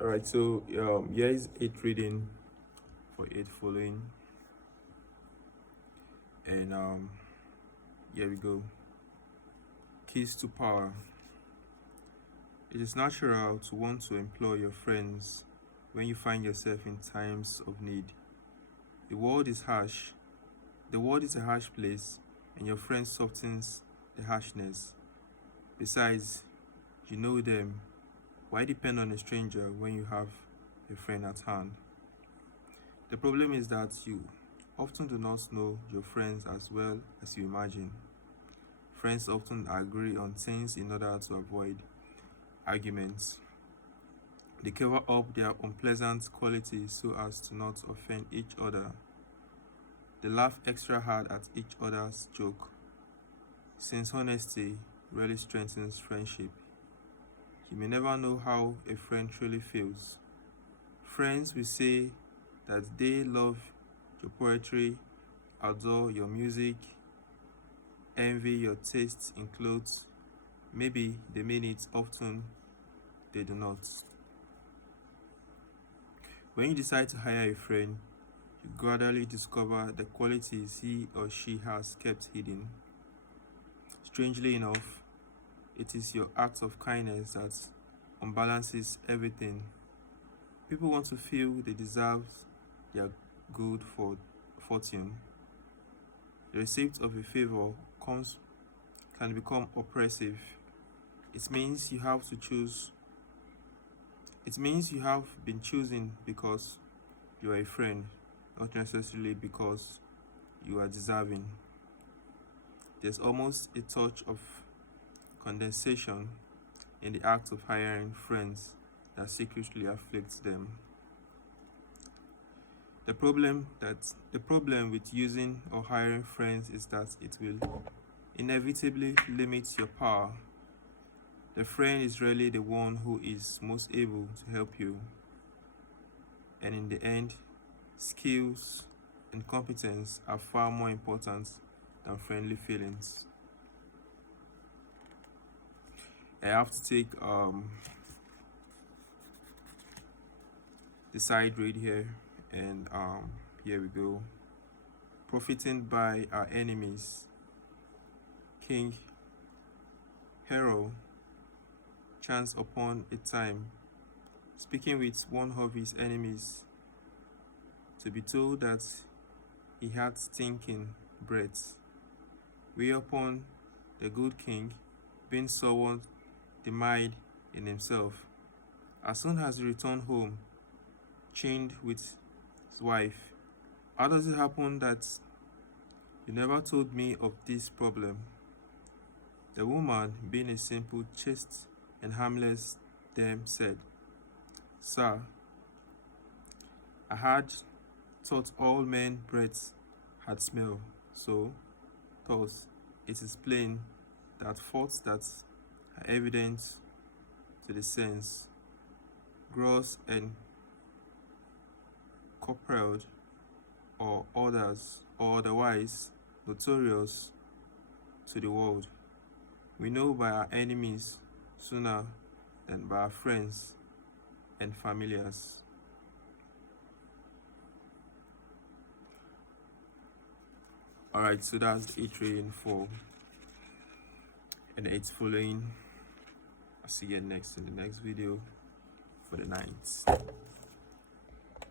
All right, so here is 8 reading for 8 following, and here we go. Keys to power. It is natural to want to employ your friends when you find yourself in times of need. The world is harsh. The world is a harsh place, and your friend softens the harshness. Besides, you know them. Why depend on a stranger when you have a friend at hand? The problem is that you often do not know your friends as well as you imagine. Friends often agree on things in order to avoid arguments. They cover up their unpleasant qualities so as to not offend each other. They laugh extra hard at each other's joke, since honesty really strengthens friendship. You may never know how a friend truly feels. Friends will say that they love your poetry, adore your music, envy your taste in clothes. Maybe they mean it, often they do not. When you decide to hire a friend, you gradually discover the qualities he or she has kept hidden. Strangely enough, it is your act of kindness that unbalances everything. People want to feel they deserve their good fortune. The receipt of a favor can become oppressive. It means you have to choose. It means you have been chosen because you are a friend, not necessarily because you are deserving. There's almost a touch of condensation in the act of hiring friends that secretly afflicts them. The problem with using or hiring friends is that it will inevitably limit your power. The friend is really the one who is most able to help you, and in the end, skills and competence are far more important than friendly feelings. I have to take the side read here, and here we go. Profiting by our enemies. King Hero chanced upon a time speaking with one of his enemies, to be told that he had stinking breath. Whereupon the good king, being somewhat dismayed in himself, as soon as he returned home, chained with his wife. How does it happen that you never told me of this problem? The woman, being a simple, chaste, and harmless dame, said, Sir, I had thought all men breaths had smell, so thus it is plain that faults that are evident to the sense, gross and corporeal, or others, or otherwise notorious to the world, we know by our enemies sooner than by our friends and familiars. Alright, so that's 8 reading 4 and 8 following. I'll see you next in the next video for the 9th.